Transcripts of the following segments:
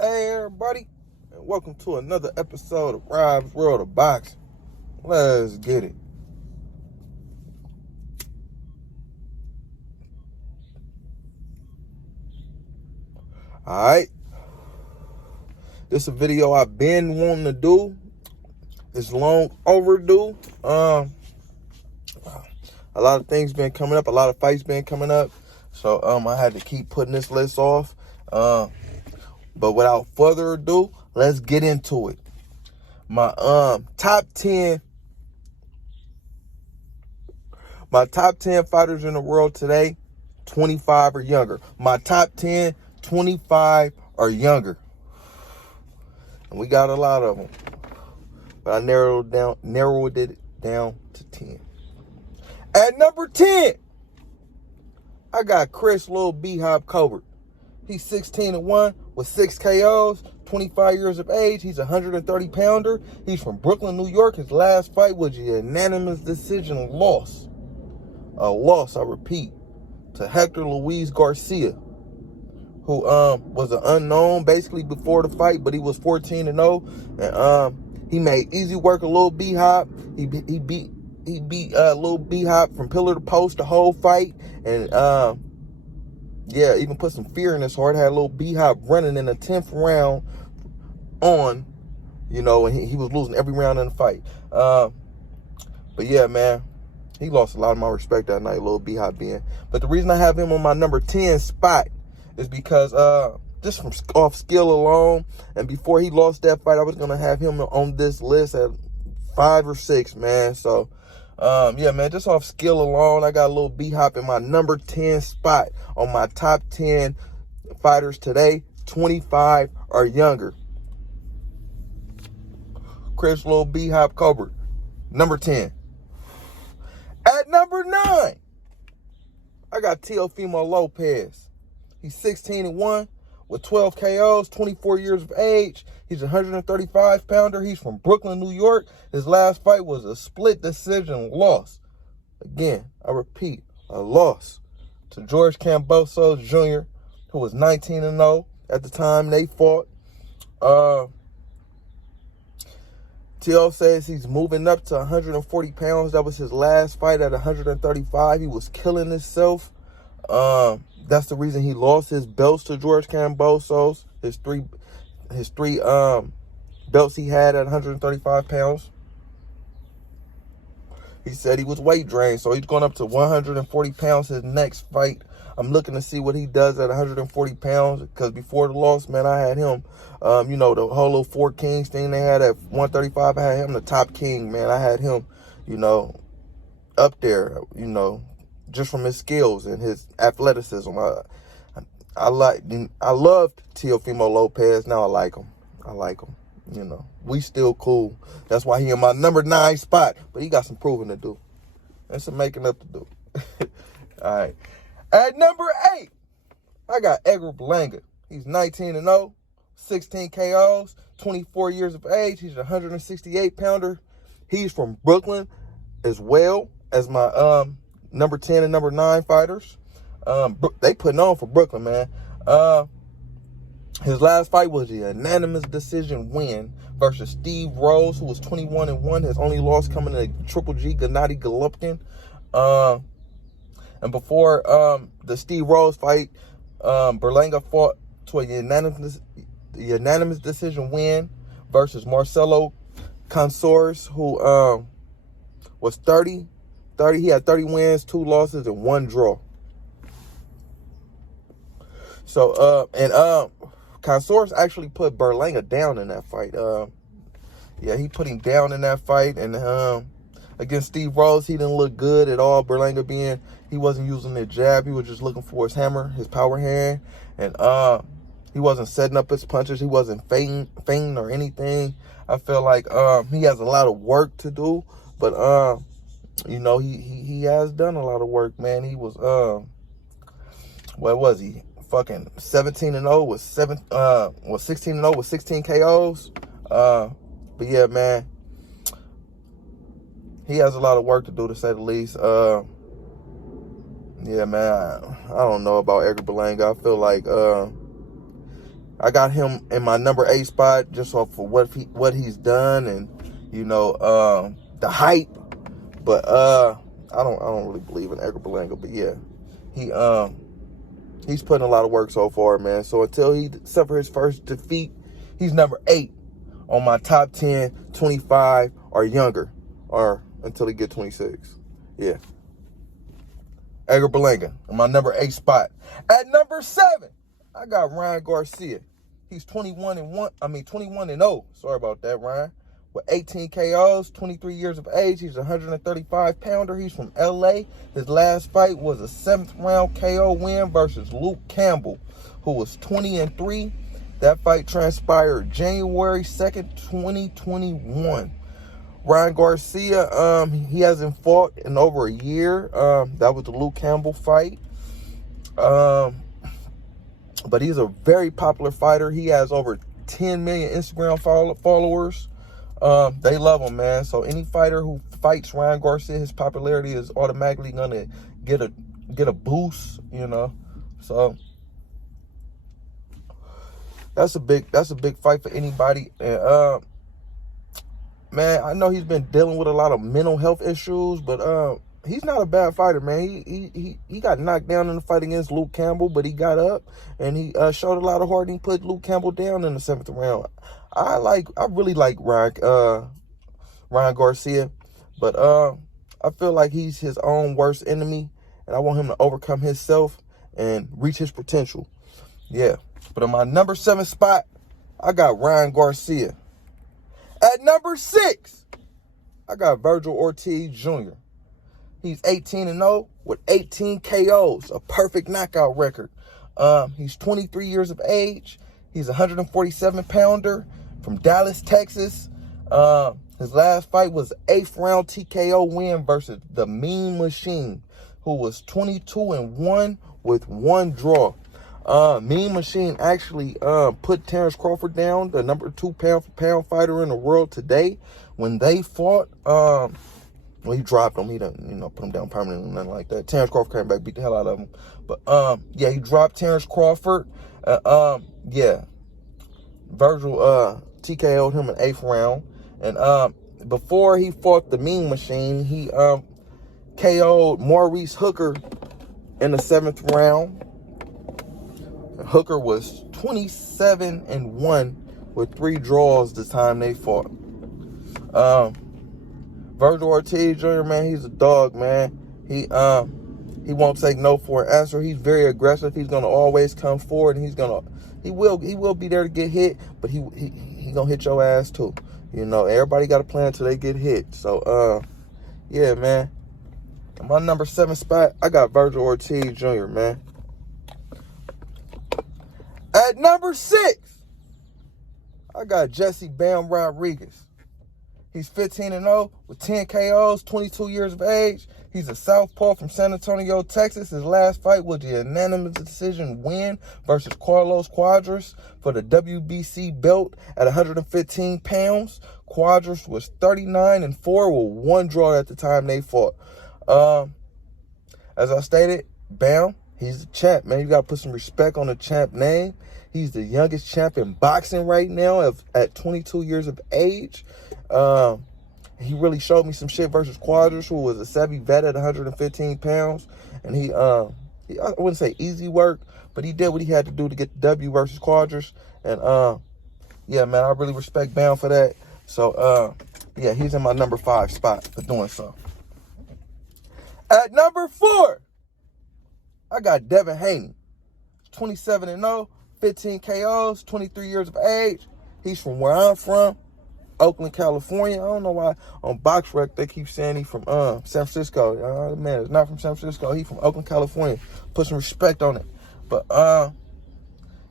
Hey everybody, and welcome to another episode of Rob's World of Boxing. Let's get it. Alright. This is a video I've been wanting to do. It's long overdue. A lot of things been coming up, a lot of fights been coming up. So I had to keep putting this list off. But without further ado, let's get into it. My top 10 fighters in the world today, 25 or younger. My top 10, 25 or younger. And we got a lot of them. But I narrowed it down to 10. At number 10, I got Chris Lil B-Hop Colbert. He's 16-1 with 6 KOs, 25 years of age. He's a 130-pounder. He's from Brooklyn, New York. His last fight was a unanimous decision loss. A loss, I repeat, to Hector Luis Garcia, who was an unknown basically before the fight, but he was 14-0. And he made easy work of Lil B-Hop. He beat Lil B-Hop from pillar to post the whole fight. And yeah, even put some fear in his heart. Had Lil B-Hop running in the 10th round and he was losing every round in the fight. But yeah, man, he lost a lot of my respect that night, Lil B-Hop being. But the reason I have him on my number 10 spot is because just from off skill alone, and before he lost that fight, I was going to have him on this list at 5 or 6, man. So, yeah, man, just off skill alone, I got Lil B-Hop in my number 10 spot on my top 10 fighters today, 25 or younger. Chris Lil B-Hop Colbert, number 10. At number 9, I got Teofimo Lopez. He's 16-1 with 12 KOs, 24 years of age. He's a 135-pounder. He's from Brooklyn, New York. His last fight was a split decision loss. Again, I repeat, a loss to George Kambosos Jr., who was 19-0 at the time they fought. T.O. says he's moving up to 140 pounds. That was his last fight at 135. He was killing himself. That's the reason he lost his belts to George Kambosos. His three belts he had at 135 pounds. He said he was weight drained, so he's going up to 140 pounds his next fight. I'm looking to see what he does at 140 pounds, because before the loss, man, I had him, the whole little 4 Kings thing they had at 135, I had him the top king, man. I had him, up there, just from his skills and his athleticism. I loved Teofimo Lopez. Now I like him. We still cool. That's why he in my number 9 spot. But he got some proving to do. And some making up to do. All right. At number 8, I got Edgar Blanga. He's 19-0, 16 KOs, 24 years of age. He's a 168-pounder. He's from Brooklyn as well as my number 10 and number 9 fighters. They putting on for Brooklyn, man. His last fight was a unanimous decision win versus Steve Rose, who was 21-1. His only loss coming to Triple G Gennady Golovkin. And before the Steve Rose fight, Berlanga fought to a unanimous decision win versus Marcelo Consors, who was 30. He had 30 wins, 2 losses, and 1 draw. So, Consors actually put Berlanga down in that fight. Yeah, he put him down in that fight. And against Steve Rose, he didn't look good at all. Berlanga he wasn't using the jab. He was just looking for his hammer, his power hand. And he wasn't setting up his punches. He wasn't feigning or anything. I feel like he has a lot of work to do. But, he has done a lot of work, man. He was, what was he? Fucking 17-0 with 16-0 with 16 KOs. But yeah, man, he has a lot of work to do, to say the least. Yeah, man, I don't know about Edgar Blanga. I feel like I got him in my number 8 spot just off for what he's done and, you know, the hype. But I don't really believe in Edgar Blanga, but yeah, he's putting a lot of work so far, man. So until he suffers his first defeat, he's number 8 on my top 10, 25 or younger, or until he get 26. Yeah. Edgar Blanga on my number 8 spot. At number 7, I got Ryan Garcia. He's 21-0. Sorry about that, Ryan. With 18 KOs, 23 years of age. He's a 135-pounder. He's from LA. His last fight was a 7th round KO win versus Luke Campbell, who was 20-3. That fight transpired January 2nd, 2021. Ryan Garcia, he hasn't fought in over a year. That was the Luke Campbell fight. But he's a very popular fighter. He has over 10 million Instagram followers. They love him, man. So any fighter who fights Ryan Garcia, his popularity is automatically gonna get a boost, you know. So that's a big fight for anybody. And man, I know he's been dealing with a lot of mental health issues, but he's not a bad fighter, man. He got knocked down in the fight against Luke Campbell, but he got up and he showed a lot of heart and he put Luke Campbell down in the 7th round. I really like Ryan Garcia, but I feel like he's his own worst enemy, and I want him to overcome himself and reach his potential. Yeah. But on my number 7 spot, I got Ryan Garcia. At number 6, I got Virgil Ortiz Jr. He's 18-0 with 18 KOs, a perfect knockout record. He's 23 years of age. He's a 147-pounder from Dallas, Texas. His last fight was an 8th round TKO win versus the Mean Machine, who was 22-1 with 1 draw. Mean Machine actually put Terrence Crawford down, the number 2 pound-for-pound fighter in the world today. When they fought, well, he dropped him. He didn't, put him down permanently, nothing like that. Terrence Crawford came back, beat the hell out of him. But yeah, he dropped Terrence Crawford. Yeah, Virgil TKO'd him in 8th round. And before he fought the Mean Machine, he KO'd Maurice Hooker in the 7th round. Hooker was 27-1 with 3 draws the time they fought. Virgil Ortiz Jr., man, he's a dog, man. He won't take no for an answer. He's very aggressive. He's gonna always come forward, and he will be there to get hit, but he gonna hit your ass too. Everybody got a plan until they get hit. So yeah, man. In my number 7 spot, I got Virgil Ortiz Jr., man. At number 6, I got Jesse Bam Rodriguez. He's 15-0 with 10 KOs, 22 years of age. He's a southpaw from San Antonio, Texas. His last fight was a unanimous decision win versus Carlos Cuadras for the WBC belt at 115 pounds. Cuadras was 39-4 with 1 draw at the time they fought. As I stated, Bam, he's the champ, man. You got to put some respect on the champ name. He's the youngest champ in boxing right now at 22 years of age. He really showed me some shit versus Cuadras, who was a savvy vet at 115 pounds. And I wouldn't say easy work, but he did what he had to do to get the W versus Cuadras. And yeah, man, I really respect Bam for that. So yeah, he's in my number 5 spot for doing so. At number 4, I got Devin Haney. 27-0, 15 KOs, 23 years of age. He's from where I'm from, Oakland, California. I don't know why on BoxRec they keep saying he's from San Francisco. Man, it's not from San Francisco. He's from Oakland, California. Put some respect on it. But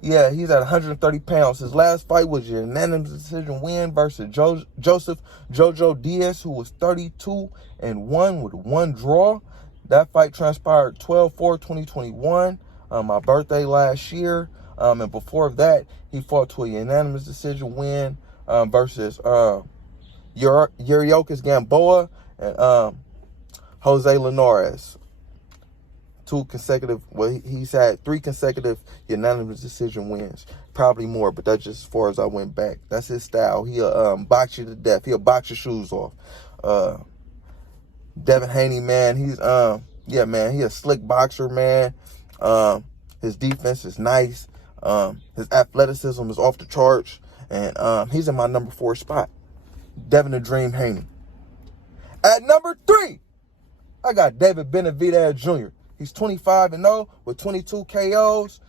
yeah, he's at 130 pounds. His last fight was a unanimous decision win versus Joseph Jojo Diaz, who was 32-1 with 1 draw. That fight transpired 12/4/2021, my birthday last year. And before that, he fought to a unanimous decision win versus Yuriokis Gamboa and Jose Linares. he's had 3 consecutive unanimous decision wins. Probably more, but that's just as far as I went back. That's his style. He'll box you to death. He'll box your shoes off. Devin Haney, man, he's he's a slick boxer, man. His defense is nice. His athleticism is off the charts. And he's in my number 4 spot. Devin the Dream Haney. At number 3, I got David Benevide Jr. He's 25-0 with 22 KOs.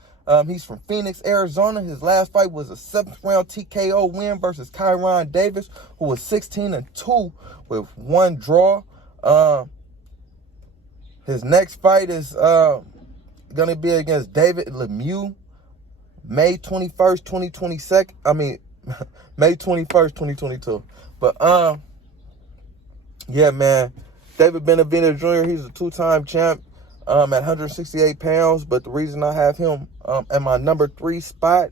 He's from Phoenix, Arizona. His last fight was a 7th-round TKO win versus Kyron Davis, who was 16-2 with 1 draw. His next fight is going to be against David Lemieux, May 21st, 2022. May 21st, 2022. But, yeah, man, David Benevide Jr., he's a 2-time champ at 168 pounds. But the reason I have him at my number 3 spot,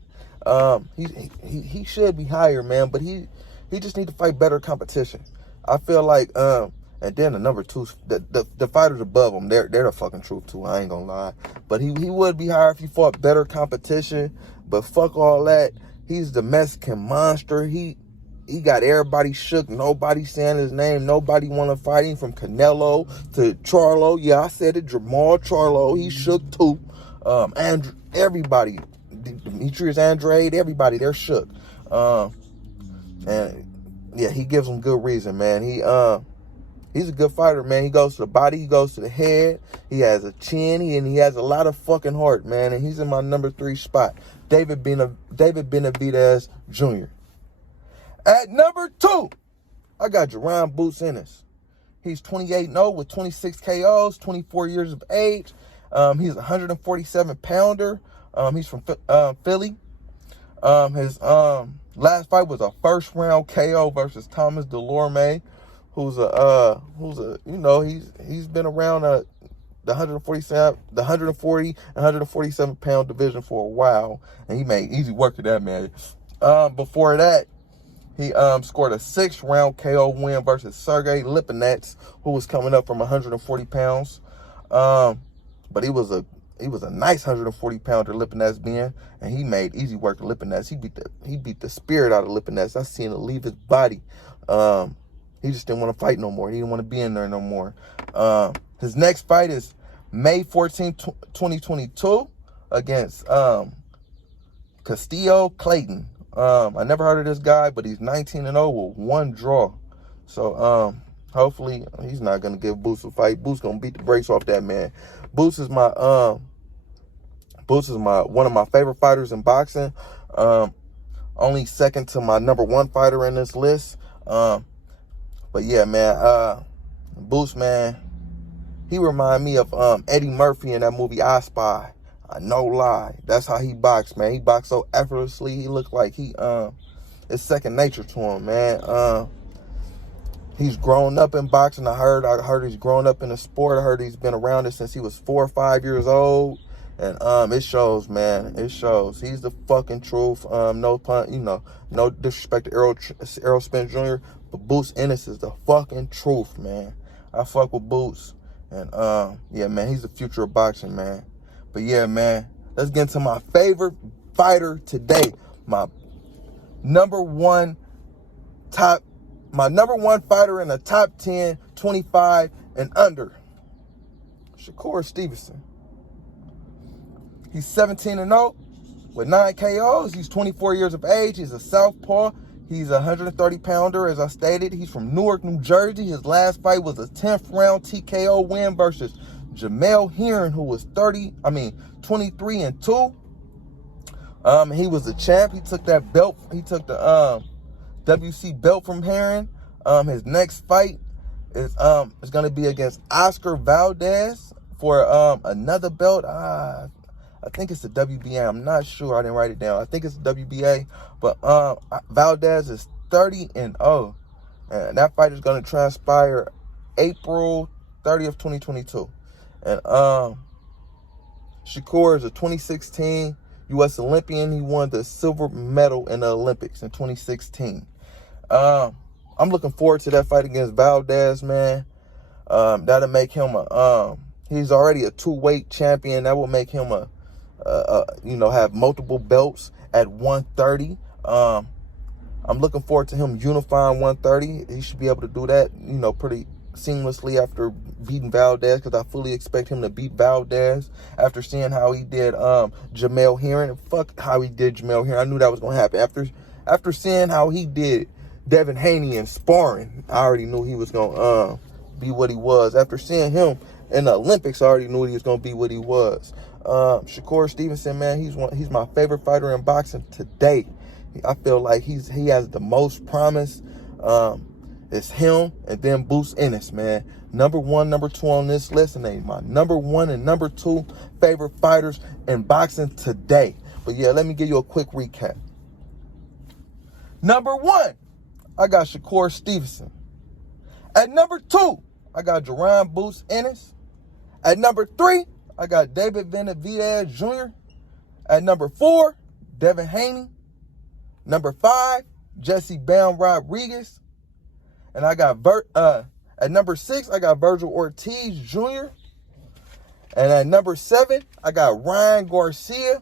he should be higher, man. But he just need to fight better competition. I feel like, and then the number 2, the fighters above him, they're the fucking truth, too. I ain't gonna lie. But he would be higher if he fought better competition. But fuck all that. He's the Mexican monster. He got everybody shook. Nobody saying his name. Nobody want to fight him, from Canelo to Charlo. Yeah, I said it. Jamal Charlo. He shook too. And everybody, Demetrius Andrade, everybody, they're shook. And yeah, he gives them good reason, man. He's a good fighter, man. He goes to the body. He goes to the head. He has a chin. And he has a lot of fucking heart, man. And he's in my number 3 spot. David Benavidez Jr. At number 2, I got Jerron Boots Ennis. He's 28-0 with 26 KOs, 24 years of age. He's a 147-pounder. He's from Philly. His last fight was a 1st-round KO versus Thomas Delorme, who's he's been around the 140 and 147 pound division for a while, and he made easy work of that, man. Before that, he scored a 6th-round KO win versus Sergey Lipinets, who was coming up from 140 pounds. But he was a nice 140-pounder, Lipinets being, and he made easy work of Lipinets. He beat the spirit out of Lipinets. I seen it leave his body. He just didn't want to fight no more. He didn't want to be in there no more. His next fight is May 14, 2022 against Castillo Clayton. I never heard of this guy, but he's 19-0 with 1 draw. So hopefully he's not gonna give Boots a fight. Boots gonna beat the brakes off that man. Boots is one of my favorite fighters in boxing. Only second to my number 1 fighter in this list. But yeah, man, Boots, man, he remind me of Eddie Murphy in that movie I Spy. No lie. That's how he boxed, man. He boxed so effortlessly. He looked like it's second nature to him, man. He's grown up in boxing. I heard he's grown up in the sport. I heard he's been around it since he was 4 or 5 years old. And it shows, man. It shows. He's the fucking truth. No pun, no disrespect to Errol Spence Jr., but Boots Ennis is the fucking truth, man. I fuck with Boots. And yeah, man, he's the future of boxing, man. But yeah, man, let's get into my favorite fighter today. My number one fighter in the top 10, 25 and under. Shakur Stevenson. He's 17-0 with 9 KOs. He's 24 years of age. He's a southpaw. He's a 130-pounder, as I stated. He's from Newark, New Jersey. His last fight was a 10th-round TKO win versus Jamel Heron, who was 23-2. He was a champ. He took that belt. He took the WC belt from Heron. His next fight is going to be against Oscar Valdez for another belt. I think it's the WBA. I'm not sure. I didn't write it down. I think it's the WBA. But Valdez is 30-0. And that fight is going to transpire April 30th, 2022. And Shakur is a 2016 U.S. Olympian. He won the silver medal in the Olympics in 2016. I'm looking forward to that fight against Valdez, man. That'll make him He's already a 2-weight champion. That will make him have multiple belts at 130. I'm looking forward to him unifying 130. He should be able to do that, pretty seamlessly after beating Valdez, because I fully expect him to beat Valdez after seeing how he did Jamel Herring. Fuck how he did Jamel Herring. I knew that was going to happen. After seeing how he did Devin Haney in sparring, I already knew he was going to be what he was. After seeing him in the Olympics, I already knew he was going to be what he was. Shakur Stevenson, man, he's my favorite fighter in boxing today. I feel like he has the most promise. It's him and then Bruce Ennis, man. Number 1, number 2 on this list, and they my number 1 and number 2 favorite fighters in boxing today. But yeah, let me give you a quick recap. Number 1, I got Shakur Stevenson. At number 2, I got Jerron Bruce Ennis. At number 3, I got David Benevide Jr. At number 4, Devin Haney. Number 5, Jesse Bam Rodriguez. And I got at number 6, I got Virgil Ortiz Jr. And at number 7, I got Ryan Garcia.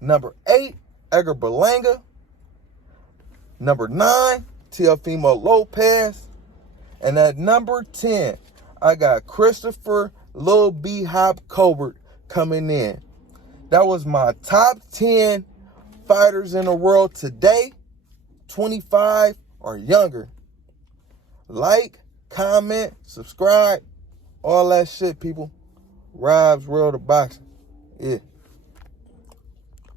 Number 8, Edgar Blanga. Number 9, Teofimo Lopez. And at number 10, I got Christopher Lil B Hop Colbert coming in. That was my top 10 fighters in the world today, 25 or younger. Like, comment, subscribe, all that shit, people. Rob's World of Boxing. Yeah.